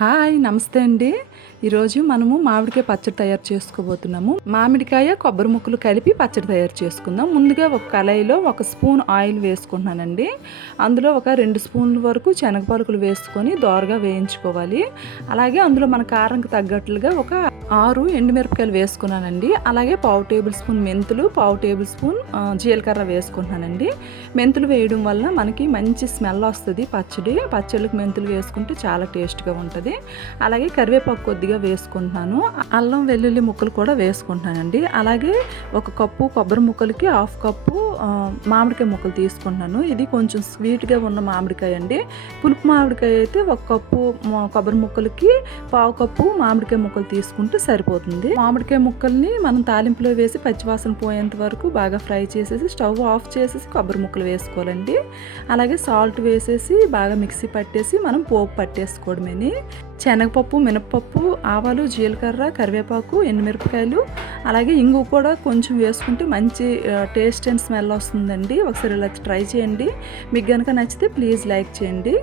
Hi నమస్తే అండి. ఈరోజు మనము మామిడికాయ పచ్చడి తయారు చేసుకోబోతున్నాము. మామిడికాయ కొబ్బరి ముక్కలు కలిపి పచ్చడి తయారు చేసుకుందాం. ముందుగా ఒక కళాయిలో 1 స్పూన్ ఆయిల్ వేసుకుంటున్నానండి. అందులో ఒక 2 స్పూన్ల వరకు శనగపలుకులు వేసుకొని దోరగా వేయించుకోవాలి. అలాగే అందులో మన కారంకి తగ్గట్లుగా ఒక 6 ఎండుమిరపకాయలు వేసుకున్నానండి. అలాగే 1/2 టేబుల్ స్పూన్ మెంతులు, 1/2 టేబుల్ స్పూన్ జీలకర్ర వేసుకుంటున్నానండి. మెంతులు వేయడం వల్ల మనకి మంచి స్మెల్ వస్తుంది. పచ్చళ్ళకి మెంతులు వేసుకుంటే చాలా టేస్ట్గా ఉంటుంది. అలాగే కరివేపాకు కొద్దిగా వేసుకుంటున్నాను. అల్లం వెల్లుల్లి ముక్కలు కూడా వేసుకుంటున్నానండి. అలాగే 1 కప్పు కొబ్బరి ముక్కలకి 1/2 కప్పు మామిడికాయ ముక్కలు తీసుకుంటున్నాను. ఇది కొంచెం స్వీట్గా ఉన్న మామిడికాయ అండి. పులుపు మామిడికాయ అయితే 1 కప్పు కొబ్బరి ముక్కలకి 1/2 కప్పు మామిడికాయ ముక్కలు తీసుకుంటే సరిపోతుంది. మామిడికాయ ముక్కల్ని మనం తాలింపులో వేసి పచ్చివాసన పోయేంత వరకు బాగా ఫ్రై చేసేసి స్టవ్ ఆఫ్ చేసేసి కొబ్బరి ముక్కలు వేసుకోవాలండి. అలాగే సాల్ట్ వేసేసి బాగా మిక్సీ పట్టేసి మనం పోపు పట్టేసుకోవడమేని. శనగపప్పు, మినపప్పు, ఆవాలు, జీలకర్ర, కరివేపాకు, ఎండుమిరపకాయలు, అలాగే ఇంగు కూడా కొంచెం వేసుకుంటే మంచి టేస్ట్ అండ్ స్మెల్ వస్తుందండి. ఒకసారి ఇలా ట్రై చేయండి. మీకు కనుక నచ్చితే ప్లీజ్ లైక్ చేయండి.